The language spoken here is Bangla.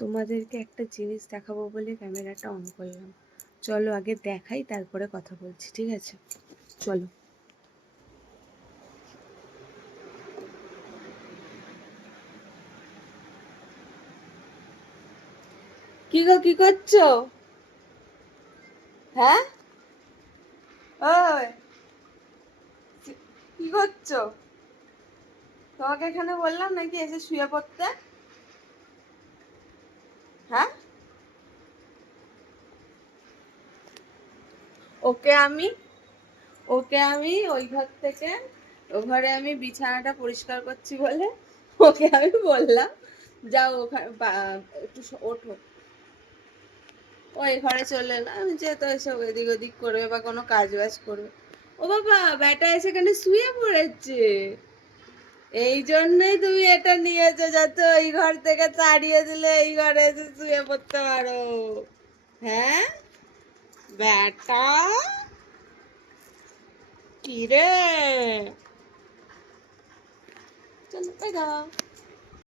তোমাদেরকে একটা জিনিস দেখাবো বলে ক্যামেরাটা অন করলাম। চলো আগে দেখাই, তারপরে কথা বলছি, ঠিক আছে? চলো। কি গো, কি করছো? হ্যাঁ, ওই কি করছো? তোমাকে এখানে বললাম নাকি এসে শুয়ে পড়তে? হ্যাঁ, ওকে আমি ওই ঘর থেকে, ও ঘরে আমি বিছানাটা পরিষ্কার করছি বলে ওকে আমি বললাম যাও ওখানে একটু ওঠো। ওই ঘরে চলে এলাম, আমি যেহেতু এসে এদিক ওদিক করবে বা কোনো কাজ বাজ করবে। ও বাবা, ব্যাটা এসে এখানে শুয়ে পড়েছে। এই জন্যই তুমি এটা নিয়েছো, যাতে ওই ঘর থেকে তাড়িয়ে দিলে এই ঘরে এসে শুয়ে পড়তে পারো। হ্যাঁ ব্যাটা, কি রে? চলো,